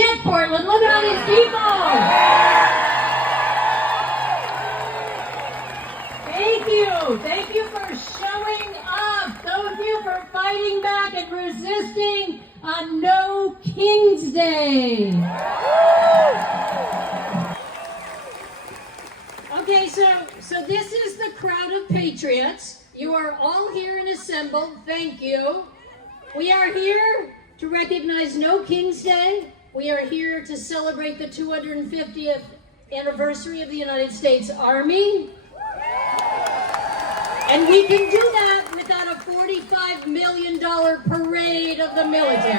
shit, Portland. Look at all these people. Thank you. Thank you for showing up. Thank you for fighting back and resisting on No King's Day. Okay, so this is the crowd of patriots. You are all here and assembled. Thank you. We are here to recognize No King's Day. We are here to celebrate the 250th anniversary of the United States Army. And we can do that without a $45 million parade of the military.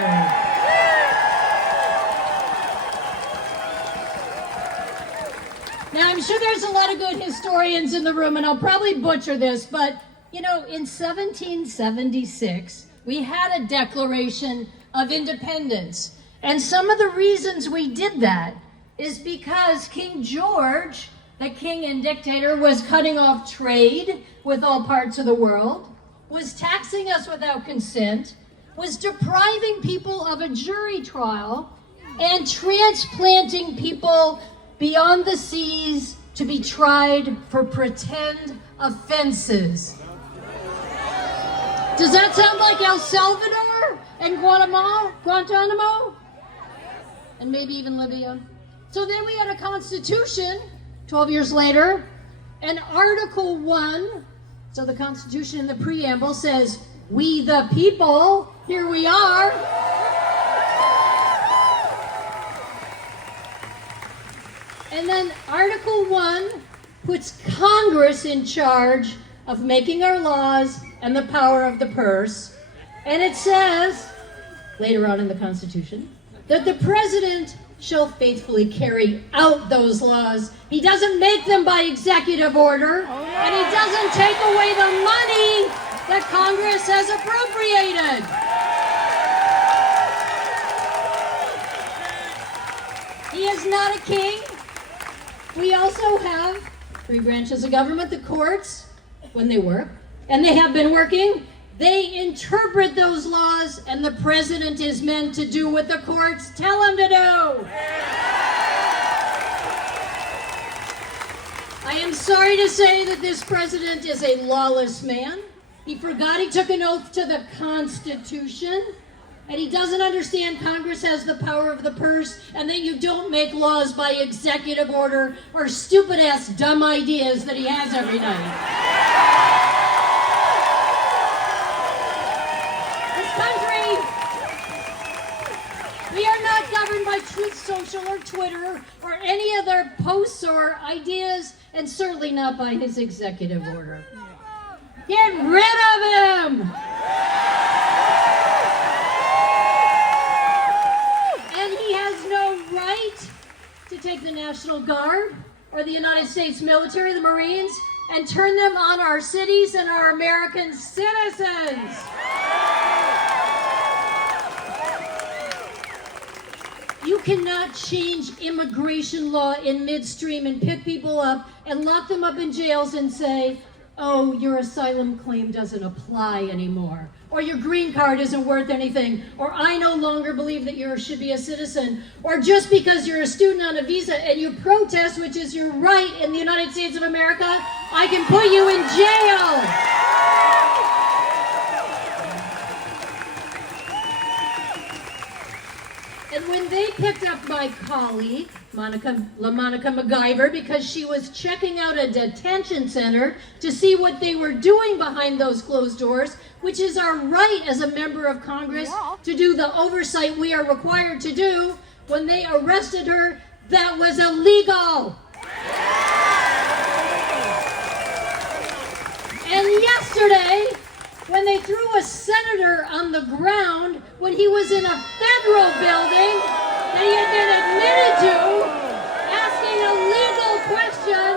Now, I'm sure there's a lot of good historians in the room, and I'll probably butcher this, but, you know, in 1776, we had a Declaration of Independence. And some of the reasons we did that is because King George, the king and dictator, was cutting off trade with all parts of the world, was taxing us without consent, was depriving people of a jury trial, and transplanting people beyond the seas to be tried for pretend offenses. Does that sound like El Salvador and Guantanamo? And maybe even Libya? So then we had a constitution 12 years later, and Article 1, so the Constitution in the preamble says, "We the people," here we are. And then Article 1 puts Congress in charge of making our laws and the power of the purse. And it says, later on in the Constitution, that the president shall faithfully carry out those laws. He doesn't make them by executive order, and he doesn't take away the money that Congress has appropriated. He is not a king. We also have 3 branches of government, the courts, when they work, and they have been working. They interpret those laws, and the president is meant to do what the courts tell him to do. I am sorry to say that this president is a lawless man. He forgot he took an oath to the Constitution, and he doesn't understand Congress has the power of the purse, and that you don't make laws by executive order or stupid-ass dumb ideas that he has every night. We are not governed by Truth Social or Twitter or any other posts or ideas, and certainly not by his executive order. Get rid of him! And he has no right to take the National Guard or the United States military, the Marines, and turn them on our cities and our American citizens. You cannot change immigration law in midstream and pick people up and lock them up in jails and say, "Oh, your asylum claim doesn't apply anymore," or "Your green card isn't worth anything," or "I no longer believe that you should be a citizen," or just because you're a student on a visa and you protest, which is your right in the United States of America, I can put you in jail. And when they picked up my colleague, Monica MacGyver, because she was checking out a detention center to see what they were doing behind those closed doors, which is our right as a member of Congress to do the oversight we are required to do, when they arrested her, that was illegal. And yesterday, when they threw a senator on the ground when he was in a federal building that he had been admitted to, asking a legal question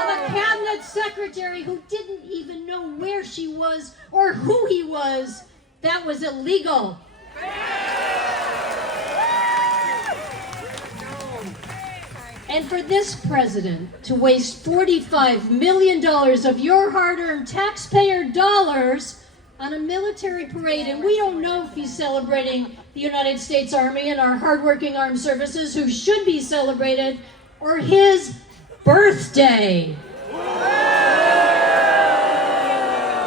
of a cabinet secretary who didn't even know where she was or who he was, that was illegal. And for this president to waste $45 million of your hard-earned taxpayer dollars on a military parade, and we don't know if he's celebrating the United States Army and our hardworking armed services who should be celebrated, or his birthday.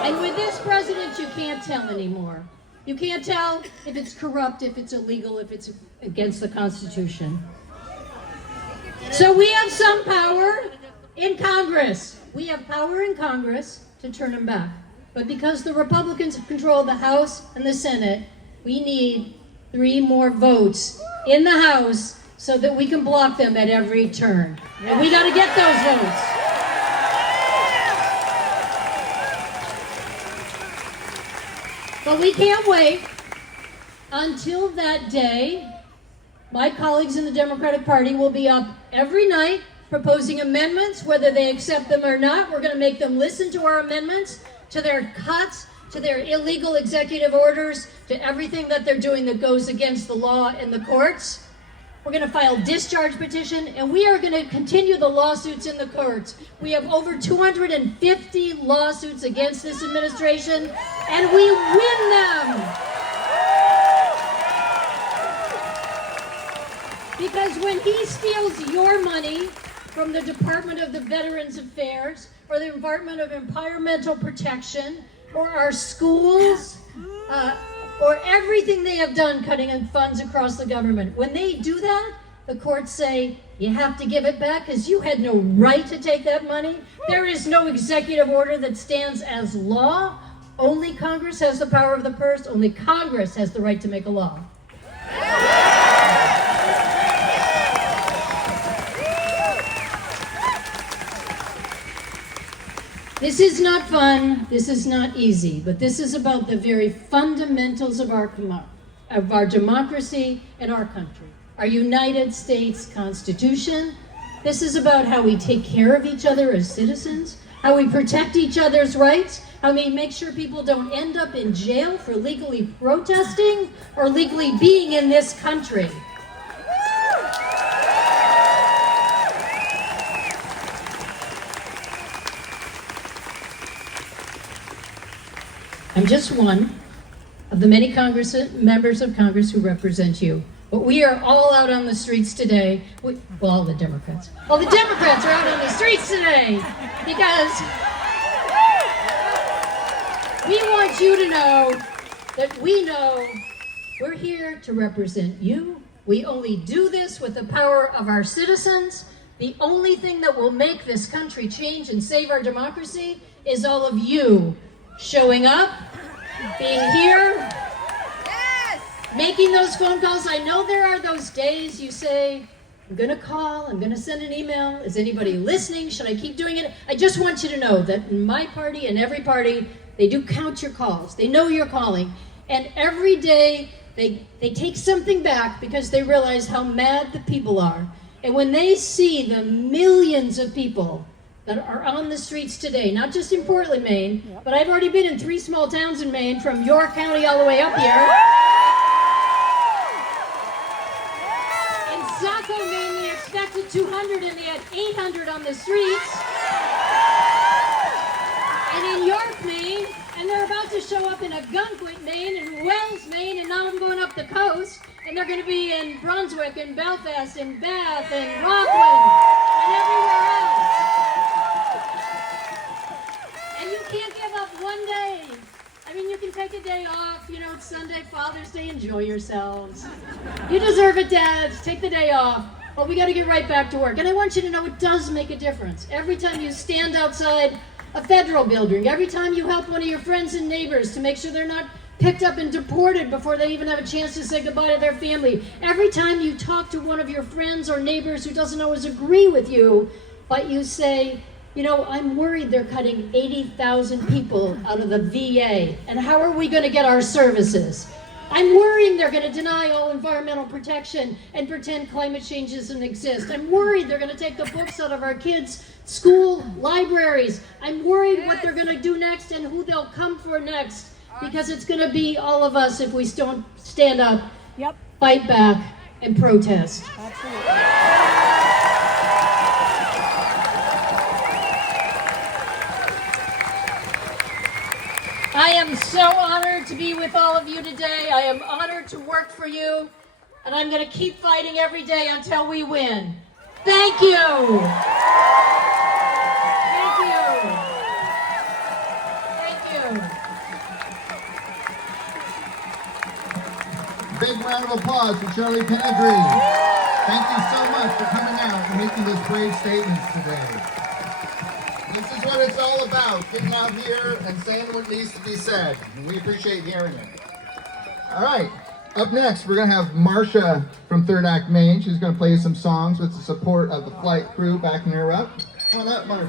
And with this president, you can't tell anymore. You can't tell if it's corrupt, if it's illegal, if it's against the Constitution. So we have some power in Congress. We have power in Congress to turn him back. But because the Republicans control the House and the Senate, we need 3 more votes in the House so that we can block them at every turn. And we got to get those votes. But we can't wait until that day. My colleagues in the Democratic Party will be up every night proposing amendments, whether they accept them or not. We're going to make them listen to our amendments, to their cuts, to their illegal executive orders, to everything that they're doing that goes against the law and the courts. We're going to file discharge petition, and we are going to continue the lawsuits in the courts. We have over 250 lawsuits against this administration, and we win them. Because when he steals your money from the Department of the Veterans Affairs, or the Department of Environmental Protection, or our schools, or everything they have done cutting in funds across the government. When they do that, the courts say, you have to give it back because you had no right to take that money. There is no executive order that stands as law. Only Congress has the power of the purse. Only Congress has the right to make a law. This is not fun, this is not easy, but this is about the very fundamentals of our democracy and our country. Our United States Constitution. This is about how we take care of each other as citizens, how we protect each other's rights, how we make sure people don't end up in jail for legally protesting or legally being in this country. I'm just one of the many members of Congress who represent you. But we are all out on the streets today. All the Democrats. All the Democrats are out on the streets today because we want you to know that we know we're here to represent you. We only do this with the power of our citizens. The only thing that will make this country change and save our democracy is all of you showing up, being here, yes, making those phone calls. I know there are those days you say, I'm going to call, I'm going to send an email. Is anybody listening? Should I keep doing it? I just want you to know that in my party and every party, they do count your calls. They know you're calling. And every day, they take something back because they realize how mad the people are. And when they see the millions of people that are on the streets today, not just in Portland, Maine, but I've already been in 3 small towns in Maine, from York County all the way up here. In Saco, Maine, they expected 200 and they had 800 on the streets. And in York, Maine, and they're about to show up in Algonquin, Maine, and Wells, Maine, and now I'm going up the coast, and they're going to be in Brunswick, and Belfast, and Bath, and Rockland, and everywhere else. And you can't give up one day. I mean, you can take a day off. You know, it's Sunday, Father's Day. Enjoy yourselves. You deserve it, dads. Take the day off. But we got to get right back to work. And I want you to know it does make a difference. Every time you stand outside a federal building, every time you help one of your friends and neighbors to make sure they're not picked up and deported before they even have a chance to say goodbye to their family, every time you talk to one of your friends or neighbors who doesn't always agree with you, but you say, you know, I'm worried they're cutting 80,000 people out of the VA, and how are we going to get our services? I'm worried they're going to deny all environmental protection and pretend climate change doesn't exist. I'm worried they're going to take the books out of our kids' school libraries. I'm worried what they're going to do next and who they'll come for next, because it's going to be all of us if we don't stand up, fight back, and protest. Absolutely. I am so honored to be with all of you today. I am honored to work for you, and I'm going to keep fighting every day until we win. Thank you. Thank you. Thank you. Big round of applause for Charlie Pingree. Thank you so much for coming out and making those brave statements today. This is what it's all about, getting out here and saying what needs to be said. And we appreciate hearing it. All right, up next, we're going to have Marcia from Third Act Maine. She's going to play some songs with the support of the flight crew backing her up. Come on up, Marcia.